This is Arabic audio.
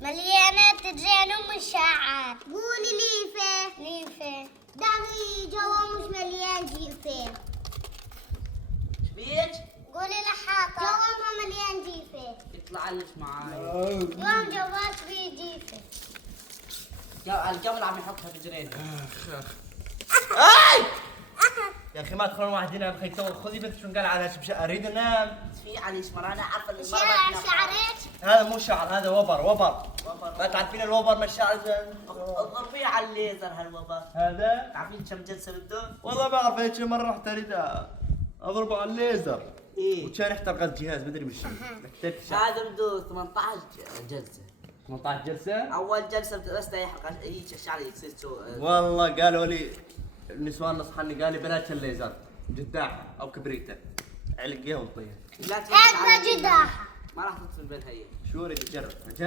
مليانة تدرين ومشاعات. قولي ليفة. ليفة. دمي جوا مش مليان جيفة. شبيك؟ قولي لحاطة. جوا ما مليان جيفة. اطلع علش معاي. اليوم جوات فيه جيفة. القبل عم يحطها بجرينها. يا اخي ما تخلون واحد هنا بخي خذي بنت شو قال على شبشة اريد انام. في عليش مرة انا عارفه اللي شعر شعرك. هذا مو شعر هذا وبر. ما تعرفين الوبر ما الشعر اضربيه على الليزر هالوبا. هذا تعرفين كم جلسه بده؟ والله ما اعرف هيك مره رحت اريد اضربه على الليزر ايه وكان احترق الجهاز مدري وش هذا بده 18 جلسه. 18 جلسه. اول جلسه بس يحرق هيك الشعر يصير شو. والله قالوا لي النسوان نصحني قال لي بلاش الليزر جداحه او كبريته علقيها وانطيها. لا عندنا جداحة. ما راح تدخل بالها هي. شو اريد اجرب